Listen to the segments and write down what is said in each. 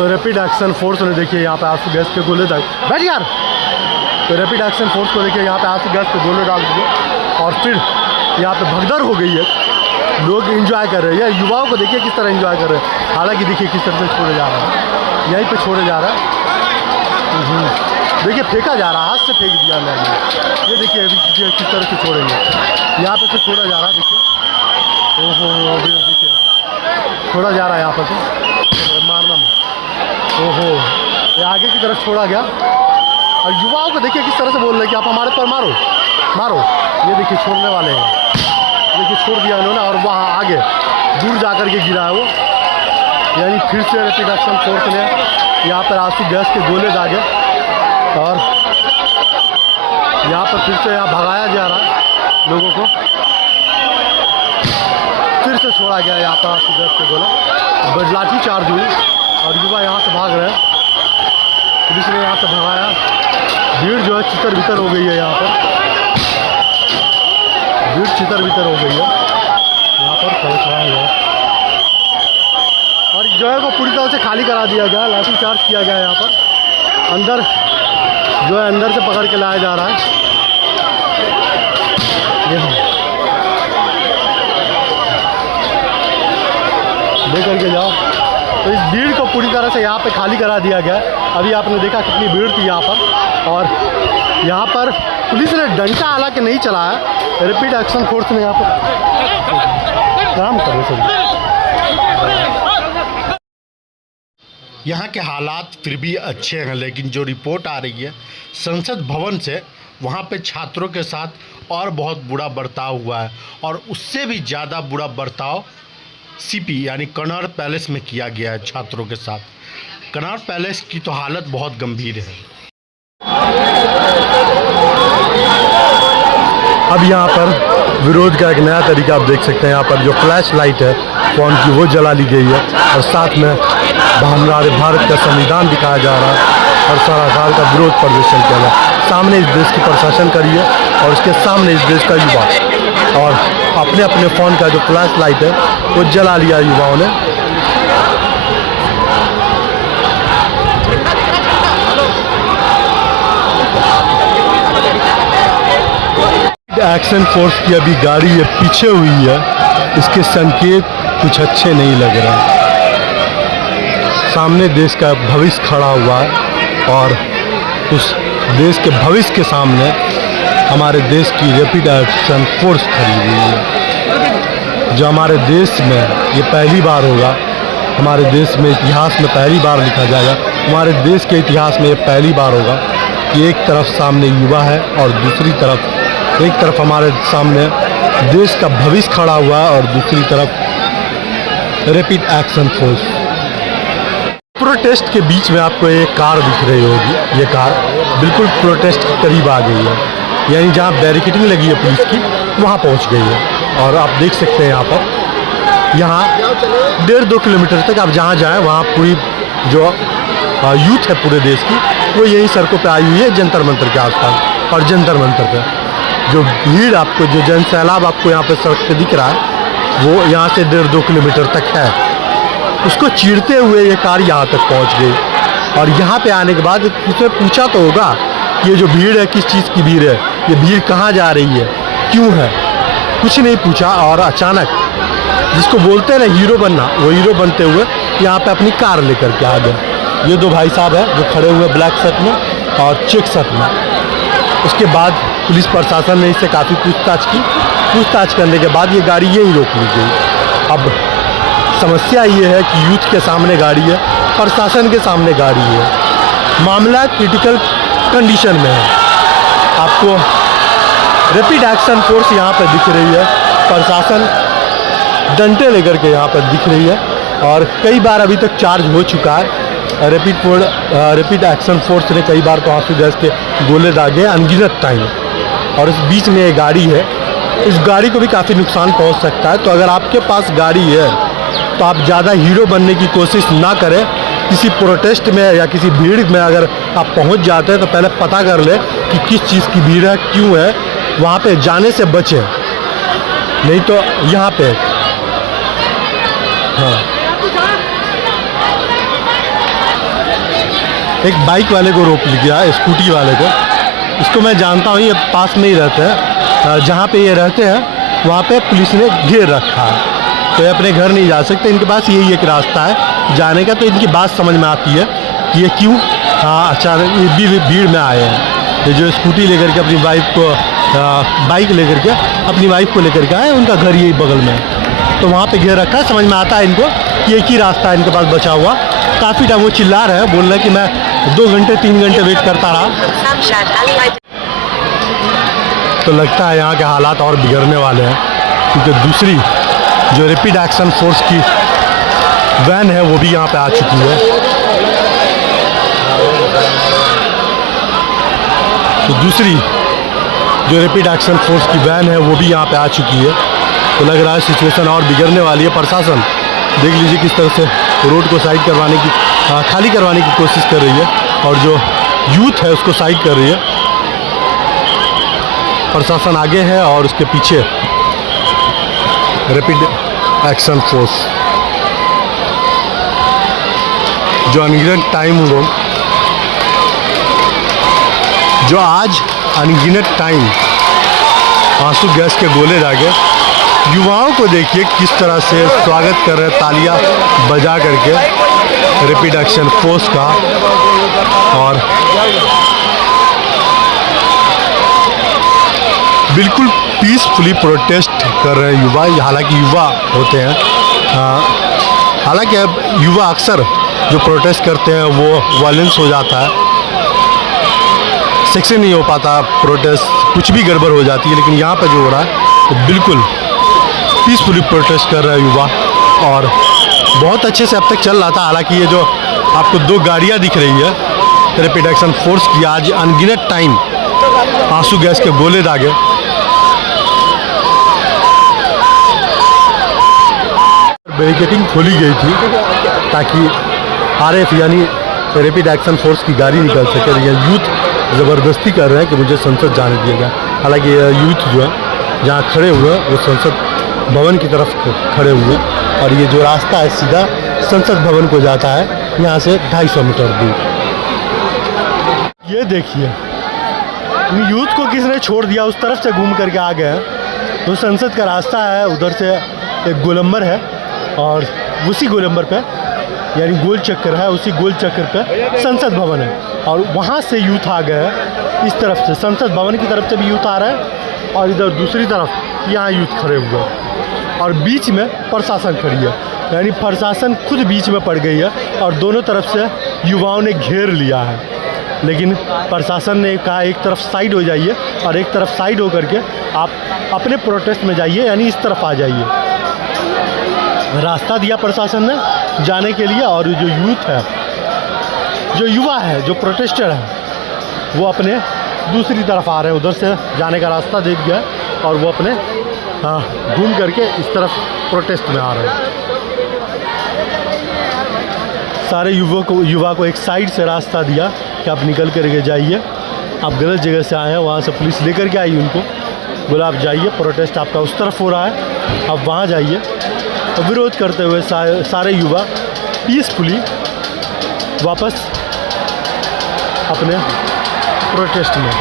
तो rapid action force ने देखिए यहाँ पे आंसू गैस के गोले डाल बैठ यार। तो रैपिड एक्शन फोर्स को देखिए यहाँ पे आंसू गैस के गोले डाल दिए और फिर यहाँ पे भगदड़ हो गई है। लोग एंजॉय कर रहे हैं, युवाओं को देखिए किस तरह एंजॉय कर रहे हैं। हालांकि देखिए किस तरह से छोड़े जा रहा है, यहीं पे छोड़े जा रहा है। देखिए फेंका जा रहा है, हाथ से फेंक दिया अंदर में। ये देखिए अभी किस तरह से छोड़ेंगे, यहाँ पे से छोड़ा जा रहा है। देखिए ओहो देखिए छोड़ा जा रहा है यहाँ पर से मारना में। ओहो ये आगे की तरफ छोड़ा गया और युवाओं को देखिए किस तरह से बोल रहे हैं कि आप हमारे पर मारो मारो। ये देखिए छोड़ने वाले हैं, देखिए छोड़ दिया इन्होंने और वहाँ आगे दूर जा कर के गिरा है वो। यानी फिर से रैपिड एक्शन फोर्स ने यहाँ पर आंसू गैस के गोले दागे और यहाँ पर फिर से यहाँ भगाया जा रहा है लोगों को। फिर से छोड़ा गया यहाँ पर आंसू गैस के गोला, लाठी चार्ज हुई और युवा यहाँ से भाग रहे हैं। पुलिस ने यहाँ से भगाया। भीड़ जो है चितर बितर हो गई है, यहाँ पर भीड़ चितर बितर हो गई है। यहाँ पर खड़ा हुआ और जगह को पूरी तरह से खाली करा दिया गया, लाठी चार्ज किया गया। यहाँ पर अंदर जो है अंदर से पकड़ के लाया जा रहा है। ले करके जाओ। तो इस भीड़ को पूरी तरह से यहाँ पे खाली करा दिया गया। अभी आपने देखा कितनी भीड़ थी यहाँ पर और यहाँ पर पुलिस ने डंडा हालांकि नहीं चलाया, रैपिड एक्शन फोर्स ने यहाँ पर काम करे सर। यहाँ के हालात फिर भी अच्छे हैं, लेकिन जो रिपोर्ट आ रही है संसद भवन से, वहाँ पे छात्रों के साथ और बहुत बुरा बर्ताव हुआ है और उससे भी ज़्यादा बुरा बर्ताव सीपी यानी कनॉट पैलेस में किया गया है छात्रों के साथ। कनॉट पैलेस की तो हालत बहुत गंभीर है। अब यहाँ पर विरोध का एक नया तरीका आप देख सकते हैं। यहाँ पर जो फ्लैश लाइट है फ़ोन की वो जला ली गई है और साथ में हमारे भारत का संविधान दिखाया जा रहा है और सरकार का विरोध प्रदर्शन किया गया। सामने इस देश की प्रशासन करी है और उसके सामने इस देश का युवा और अपने अपने फ़ोन का जो फ्लैश लाइट है वो जला लिया युवाओं ने। एक्शन फोर्स की अभी गाड़ी ये पीछे हुई है, इसके संकेत कुछ अच्छे नहीं लग रहे। सामने देश का भविष्य खड़ा हुआ है और उस देश के भविष्य के सामने हमारे देश की रैपिड एक्शन फोर्स खड़ी हुई है। जो हमारे देश में ये पहली बार होगा, हमारे देश में इतिहास में पहली बार लिखा जाएगा, हमारे देश के इतिहास में ये पहली बार होगा कि एक तरफ सामने युवा है और दूसरी तरफ एक तरफ हमारे सामने देश का भविष्य खड़ा हुआ है और दूसरी तरफ रैपिड एक्शन फोर्स। प्रोटेस्ट के बीच में आपको एक कार दिख रही होगी, ये कार बिल्कुल प्रोटेस्ट के करीब आ गई है, यानी जहाँ बैरिकेडिंग लगी है पुलिस की वहाँ पहुँच गई है। और आप देख सकते हैं यहाँ पर, यहाँ 1.5-2 किलोमीटर तक आप जहाँ जाएँ वहाँ पूरी जो यूथ है पूरे देश की वो यही सड़कों पे आई हुई है जंतर मंतर के आसपास। और जंतर मंतर पे जो भीड़ आपको, जो जनसैलाब आपको यहाँ पे सड़क पे दिख रहा है वो यहाँ से 1.5-2 किलोमीटर तक है। उसको चीरते हुए ये कार यहाँ तक पहुँच गई और यहाँ पे आने के बाद उसने पूछा तो होगा कि ये जो भीड़ है किस चीज़ की भीड़ है, ये भीड़ कहाँ जा रही है, क्यों है, कुछ नहीं पूछा। और अचानक जिसको बोलते हैं ना हीरो बनना, वो हीरो बनते हुए यहाँ पे अपनी कार लेकर के आ गए। ये दो भाई साहब हैं जो खड़े हुए ब्लैक शर्ट में और चेक शर्ट में। उसके बाद पुलिस प्रशासन ने इससे काफ़ी पूछताछ की। पूछताछ करने के बाद ये गाड़ी यहीं रोक ली गई। अब समस्या ये है कि यूथ के सामने गाड़ी है, प्रशासन के सामने गाड़ी है, मामला क्रिटिकल कंडीशन में है। आपको रैपिड एक्शन फोर्स यहाँ पर दिख रही है, प्रशासन डंडे लेकर के यहाँ पर दिख रही है और कई बार अभी तक चार्ज हो चुका है। रैपिड एक्शन फोर्स ने कई बार तो आंसू गैस के गोले दागे अनगिनत टाइम। और इस बीच में ये गाड़ी है, इस गाड़ी को भी काफ़ी नुकसान पहुंच सकता है। तो अगर आपके पास गाड़ी है तो आप ज़्यादा हीरो बनने की कोशिश ना करें। किसी प्रोटेस्ट में या किसी भीड़ में अगर आप पहुंच जाते हैं तो पहले पता कर ले कि किस चीज़ की भीड़ है, क्यों है, वहाँ पे जाने से बचें। नहीं तो यहाँ पे हाँ एक बाइक वाले को रोक लिया, स्कूटी वाले को। इसको मैं जानता हूँ, ये पास में ही रहते हैं, जहाँ पे ये रहते हैं वहाँ पे पुलिस ने घेर रखा है, तो ये अपने घर नहीं जा सकते। इनके पास यही एक रास्ता है जाने का। तो इनकी बात समझ में आती है कि ये क्यों अचानक भीड़ में आए हैं। ये जो स्कूटी लेकर के अपनी वाइफ को, बाइक लेकर के अपनी वाइफ को लेकर के आए, उनका घर यही बगल में है, तो वहाँ पे घेर रखा है। समझ में आता है इनको कि एक ही रास्ता है इनके पास बचा हुआ। काफ़ी टाइम वो चिल्ला रहे हैं, बोल रहे हैं कि मैं 2 घंटे 3 घंटे वेट करता रहा। तो लगता है यहाँ के हालात और बिगड़ने वाले हैं, क्योंकि दूसरी जो रैपिड एक्शन फोर्स की वैन है वो भी यहाँ पे आ चुकी है। तो दूसरी जो रैपिड एक्शन फोर्स की वैन है वो भी यहाँ पे आ चुकी है। तो लग रहा है सिचुएशन और बिगड़ने वाली है। प्रशासन देख लीजिए किस तरह से रोड को साइड करवाने की, खाली करवाने की कोशिश कर रही है, और जो यूथ है उसको साइड कर रही है। प्रशासन आगे है और उसके पीछे रैपिड एक्शन फोर्स। जो अनगिनत टाइम हुआ, जो आज अनगिनत टाइम आंसू गैस के गोले दागे, युवाओं को देखिए किस तरह से स्वागत कर रहे हैं तालियां बजा करके रैपिड एक्शन फोर्स का। और बिल्कुल पीसफुली प्रोटेस्ट कर रहे हैं युवा। हालांकि युवा होते हैं, हालांकि अब युवा अक्सर जो प्रोटेस्ट करते हैं वो वायलेंस हो जाता है, सक्सेस नहीं हो पाता प्रोटेस्ट, कुछ भी गड़बड़ हो जाती है। लेकिन यहाँ पर जो हो रहा है तो बिल्कुल पीसफुली प्रोटेस्ट कर रहे हैं युवा, और बहुत अच्छे से अब तक चल रहा था। हालांकि ये जो आपको 2 गाड़ियाँ दिख रही है रैपिड एक्शन फोर्स की, आज अनगिनत टाइम आंसू गैस के गोले दागे। बैरिकेडिंग खोली गई थी ताकि आरएफ यानी रैपिड एक्शन फोर्स की गाड़ी निकल सके। ये यूथ ज़बरदस्ती कर रहे हैं कि मुझे संसद जाने दिया जाए। हालांकि यूथ जो है जहाँ खड़े हुए वो संसद भवन की तरफ खड़े हुए, और ये जो रास्ता है सीधा संसद भवन को जाता है, यहाँ से 250 मीटर दूर। ये देखिए यूथ को किसने छोड़ दिया, उस तरफ से घूम करके आ गए हैं। तो संसद का रास्ता है, उधर से एक गोलंबर है, और उसी गोलंबर पे यानी गोल चक्कर है, उसी गोल चक्कर पे संसद भवन है, और वहाँ से यूथ आ गए हैं। इस तरफ से संसद भवन की तरफ से भी यूथ आ रहा है, और इधर दूसरी तरफ यहाँ यूथ खड़े हुए हैं, और बीच में प्रशासन खड़ी है। यानी प्रशासन खुद बीच में पड़ गई है, और दोनों तरफ से युवाओं ने घेर लिया है। लेकिन प्रशासन ने कहा एक तरफ साइड हो जाइए, और एक तरफ साइड होकर के आप अपने प्रोटेस्ट में जाइए, यानी इस तरफ आ जाइए। रास्ता दिया प्रशासन ने जाने के लिए, और जो यूथ है, जो युवा है, जो प्रोटेस्टर है, वो अपने दूसरी तरफ आ रहे हैं। उधर से जाने का रास्ता दे दिया, और वो अपने घूम करके इस तरफ प्रोटेस्ट में आ रहे हैं। सारे युवा को एक साइड से रास्ता दिया कि आप निकल करके जाइए, आप गलत जगह से आए हैं। वहाँ से पुलिस लेकर के आई उनको, बोला आप जाइए, प्रोटेस्ट आपका उस तरफ हो रहा है, आप वहाँ जाइए। तो विरोध करते हुए सारे युवा पीसफुली वापस अपने प्रोटेस्ट में।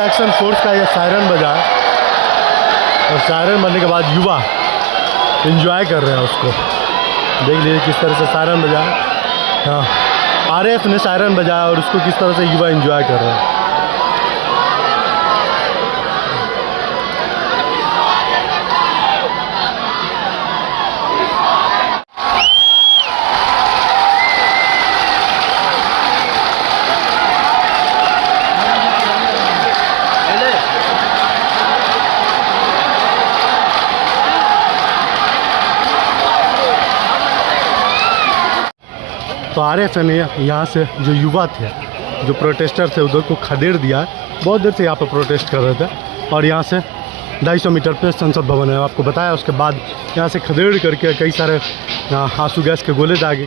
एक्शन फोर्स का ये सायरन बजा, और सायरन बजने के बाद युवा एंजॉय कर रहे हैं उसको। देख लीजिए किस तरह से सायरन बजाया, हाँ आरएफ ने सायरन बजाया, और उसको किस तरह से युवा एंजॉय कर रहे हैं। तो आरएफ ने यहाँ से जो युवा थे, जो प्रोटेस्टर थे, उधर को खदेड़ दिया। बहुत देर से यहाँ पर प्रोटेस्ट कर रहे थे, और यहाँ से 250 मीटर पे संसद भवन है, आपको बताया। उसके बाद यहाँ से खदेड़ करके कई सारे आंसू गैस के गोले दागे।